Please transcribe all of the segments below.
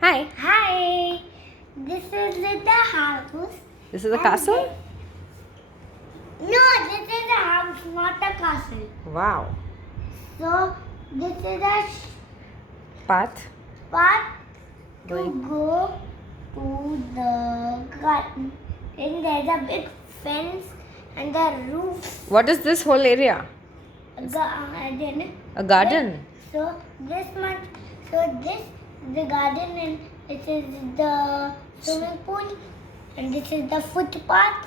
Hi. Hi, this is the house. This is a And castle? No, this is a house, not a castle. Wow. So, this is a Path. path to Going. go to the garden. And there's a big fence and the roof What is this whole area? garden. A garden. So, this is the garden, and this is the swimming pool, and this is the footpath,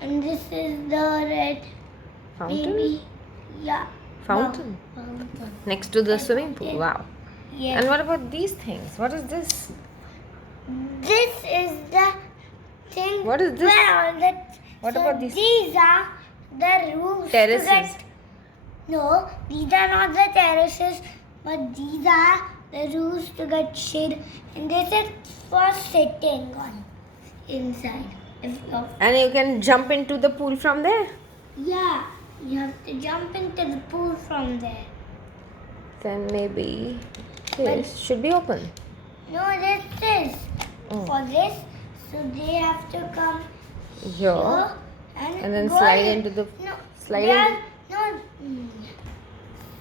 and this is the red Fountain? baby. Yeah. Fountain. Fountain. Next to the swimming pool. Wow. Yes. And what about these things? What is this? This is the thing. What is this? Where all the, What so about these? These are the roofs. Terraces. To get, no, these are not the terraces, but these are the roofs to get shade. And this is for sitting on inside. If you're, And you can jump into the pool from there? yeah, you have to jump into the pool from there. Then maybe this should be open. No, this is Oh. for this. So they have to come Here. here And then go slide in. into the No, slide they in. are, no.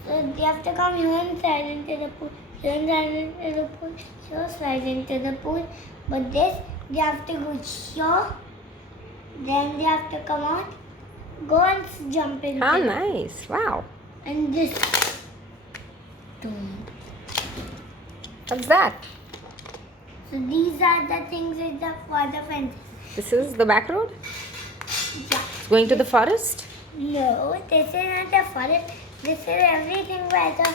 So they have to come here and slide into the pool. Here and slide into the pool. Here slide into the pool. But this they have to go here. Then they have to come out. Go and jump in. How nice. Wow. And this. Boom. What's that? So these are the things in the for the fences. This is the back road? Yeah. It's going to the forest? No, this is not the forest. This is everything where the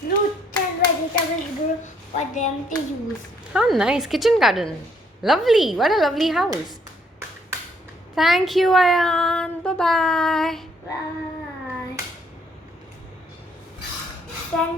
fruits and vegetables grow for them to use. How nice. Kitchen garden. Lovely. What a lovely house. Thank you, Ayaan. Bye-bye. Bye. Send